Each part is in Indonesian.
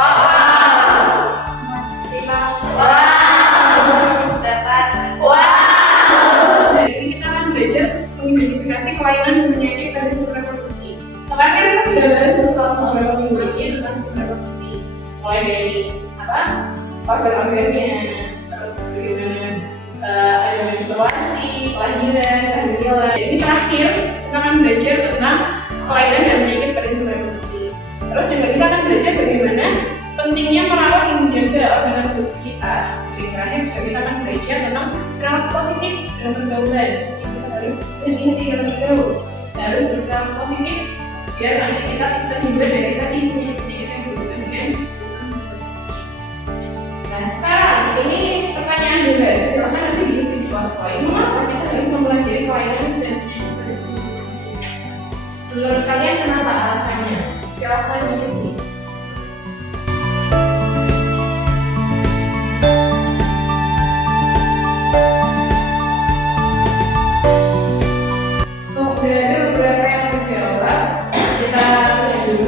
Dari ini kita akan belajar mengidentifikasi kelainan dan penyakit pada sistem reproduksi. Kemarin kita sudah bahas sesuatu beberapa minggu ini tentang sistem reproduksi, mulai dari organ-organnya, terus bagaimana ada menstruasi, kelahiran, kehamilan. Ini terakhir kita akan belajar tentang kelainan dan penyakit pada sistem reproduksi. Terus juga kita akan belajar bagaimana pentingnya merawat dan menjaga organ reproduksi kita. Jadi terakhir juga kita akan belajar tentang perilaku positif dalam pergaulan. Jadi kita harus hati-hati dalam bergaul, harus berperilaku positif biar nanti kita juga dari tadi punya penyakit yang berhubungan dengan sistem reproduksi. Nah sekarang ini pertanyaan bebas, silahkan nanti diisi di kelas lain. Mengapa kita harus mempelajari kelainan dan penyakit pada sistem reproduksi? Menurut kalian kenapa alasannya? Silahkan diisi.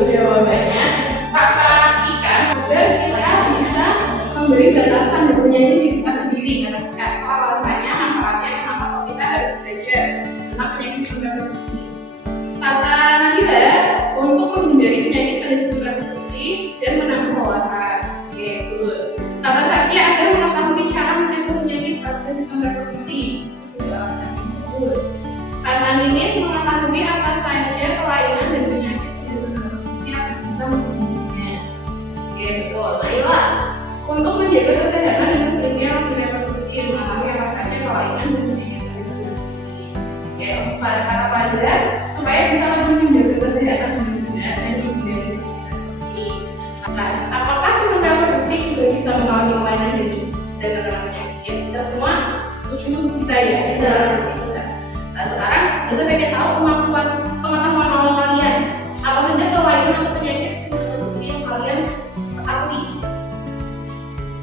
Jawabannya, kakak ikan agar kita bisa memberi batasan dan punya diri kita sendiri. Karena kita itu alasannya, manfaatnya, kenapa kita harus belajar tentang penyakit sistem reproduksi. Kata Nabila, untuk menghindari penyakit pada sistem reproduksi dan menambah wawasan. Oke, good. Kata Satya agar mengetahui cara mencegah penyakit pada sistem reproduksi. Itu juga alasan yang bagus. Kata Ninis mengetahui apa saja kelainan dan penyakit bisa menghindarinya. Oke, betul. Naila, untuk menjaga kesehatan dan kebersihan organ reproduksi, mengetahui apa saja kelainan dan penyakit pada sistem reproduksi. Oke, kata Fazra, supaya bisa lebih menjaga kesehatan dengan benar dan menghindari reproduksi. Nah, apakah sistem reproduksi juga bisa mengalami kelainan dan terkena penyakit? Kita semua setuju bisa ya? Bisa. Nah, sekarang kita pengen tahu kemampuan pengetahuan awal kalian. Apa saja kelainan atau penyakit sistem reproduksi yang kalian ketahui?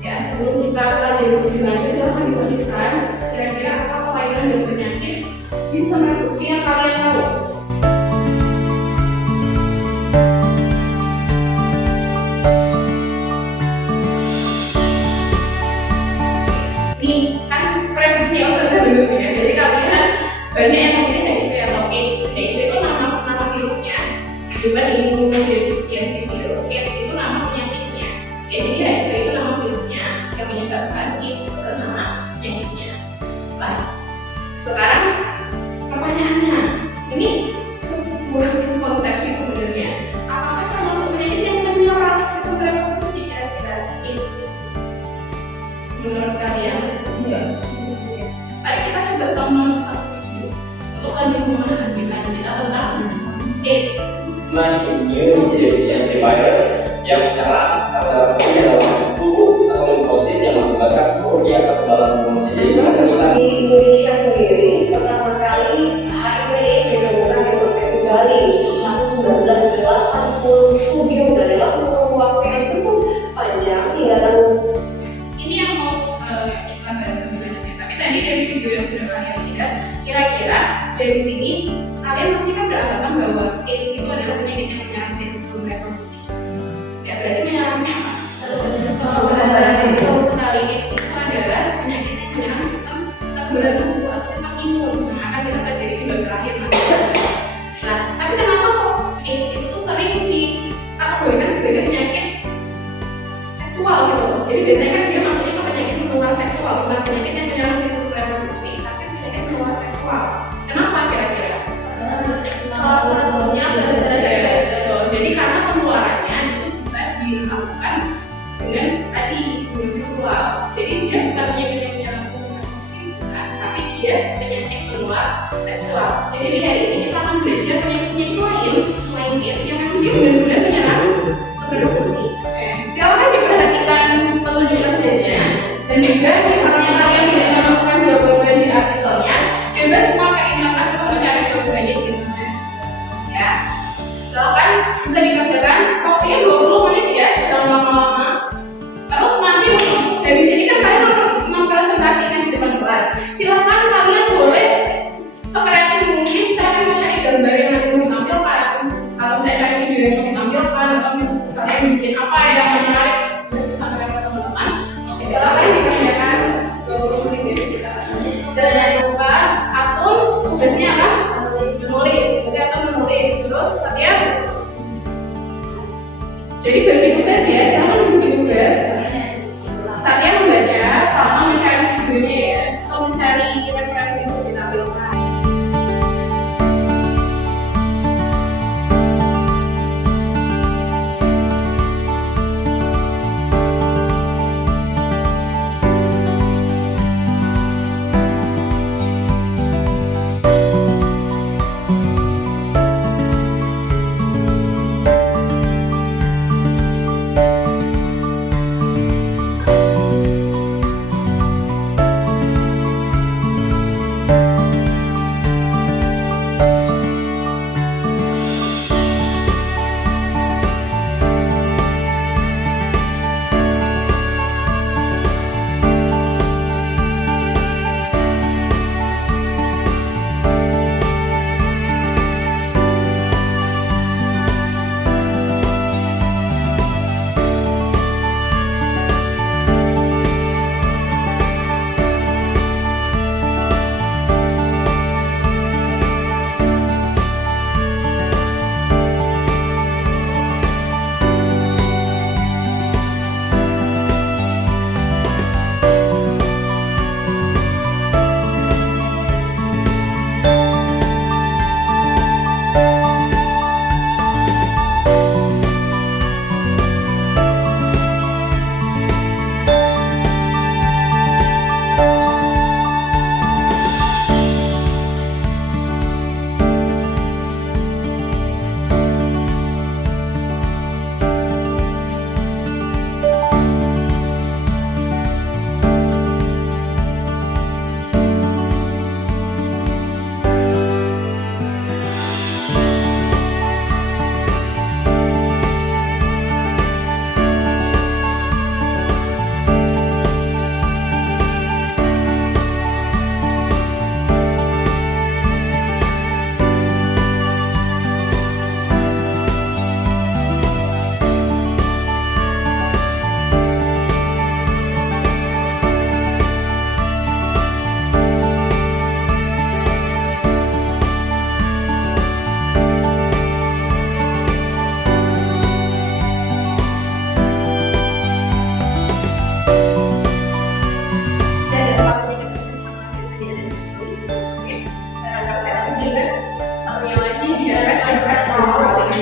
Ya, sebelum kita pelajari lebih lanjut, silahkan dituliskan kira-kira apa kelainan dan penyakit sistem reproduksi yang kalian tahu. Ini kan prediksi Ustazah dulu ya, jadi kalian banyak yang mungkin kayak AIDS. AIDS itu nama virusnya. Juga imunodeficiency virus, AIDS itu nama penyakitnya. Ya, jadi HIV itu nama virusnya yang menyebabkan AIDS itu nama penyakitnya. Nah, sekarang pertanyaannya, ini sebuah miskonsepsi sebenarnya. Apakah termasuk penyakit yang menyerang sistem reproduksi kira-kira AIDS? Menurut kalian? Enggak. Mari kita coba tonton satu video untuk lebih memahami kita tentang AIDS. Immunodeficiency virus yang menyerang saluran dalam tubuh atau limfosit yang mengakibatkan kerugian kekebalan imun sistem. Di Indonesia sendiri pertama kali HIV/AIDS ditemukan di Provinsi Bali tahun 1987 dan dalam kurun waktu yang cukup panjang 3 tahun. Ini yang mau kita bahas lebih lanjut ya. Tapi tadi dari video yang sudah kalian lihat, kira-kira dari sini kalian pasti kan beranggapan bahwa AIDS itu adalah penyakit yang menyerang sistem reproduksi. Ya, berarti menyerang apa? Betul sekali, AIDS itu adalah penyakit yang menyerang sistem kekebalan tubuh atau sistem imun yang akan kita pelajari di bab terakhir nanti. Nah, tapi kenapa kok AIDS itu tuh sering dikategorikan sebagai penyakit seksual gitu? Jadi biasanya kan dia masuknya ke penyakit menular seksual, bukan penyakit yang menyerang sistem reproduksi, tapi penyakit menular seksual. Kenapa kira-kira? Jadi karena penularannya itu bisa dilakukan dengan tadi hubungan seksual. Jadi dia bukan penyakit yang menyerang sistem reproduksi, bukan, tapi dia penyakit menular seksual. Jadi di hari ini kita akan belajar penyakit lain selain AIDS yang memang dia benar-benar menyerang sistem reproduksi. Silakan diperhatikan petunjuk kerjanya dan juga misalnya kalian tidak menemukan jawaban di artikelnya, bebas memakai inatan untuk mencari jawabannya di internet. Ya, silakan bisa dikerjakan. Waktunya 20 menit ya, jangan lama-lama. Terus nanti dari sini kan kalian mempresentasikan di depan kelas. Silakan kalian boleh sekreatif mungkin, saya akan mencari gambar yang nanti mau ditampilkan, atau saya cari video yang mau ditampilkan, atau misalnya bikin apa yang menarik dan disampaikan ke teman-teman, silahkan dikerjakan 20 menit dari kita. Jangan lupa Atun tugasnya apa? Menulis, berarti Atun menulis terus latihan. Jadi bagi tugas ya, jangan bagi tugas. Saatnya membaca sama mencari videonya ya, atau mencari referensi untuk ditampilkan.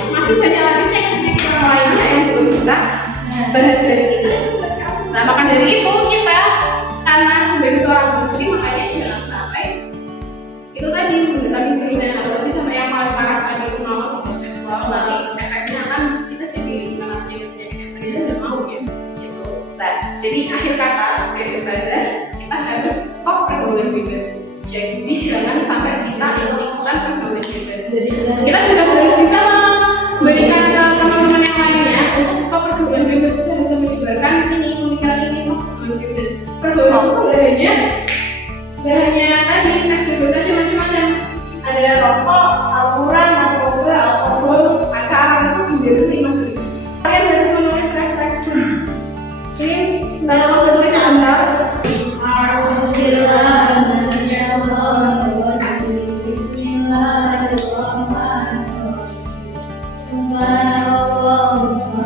Masih banyak lagi teknik lainnya yang belum kita bahas dari ini. Nah, maka dari itu kita karena sebagai seorang muslim makanya jangan sampai itu tadi mendekati zina, apalagi sama yang paling parah tadi itu mama seksual, nanti efeknya akan kita jadi penyakit kita nggak mau ya gitu. Nah, jadi akhir kata dari Ustazah, kita harus stop pergaulan bebas. Jadi jangan sampai kita ikut-ikutan pergaulan bebas. Kita juga harus bisa memberikan ke teman-teman yang lainnya untuk stop pergaulan bebas. Kita bisa menyebarkan ini, pemikiran ini, stop pergaulan bebas. Pergaulan itu nggak hanya tadi seks bebas aja, macam-macam. Ada rokok, Al-Quran, narkoba, alkohol, pacaran itu menjadi lima. Kalian harus menulis refleksi. Jadi, dalam tulis sebentar. Bismillahirrahmanirrahim.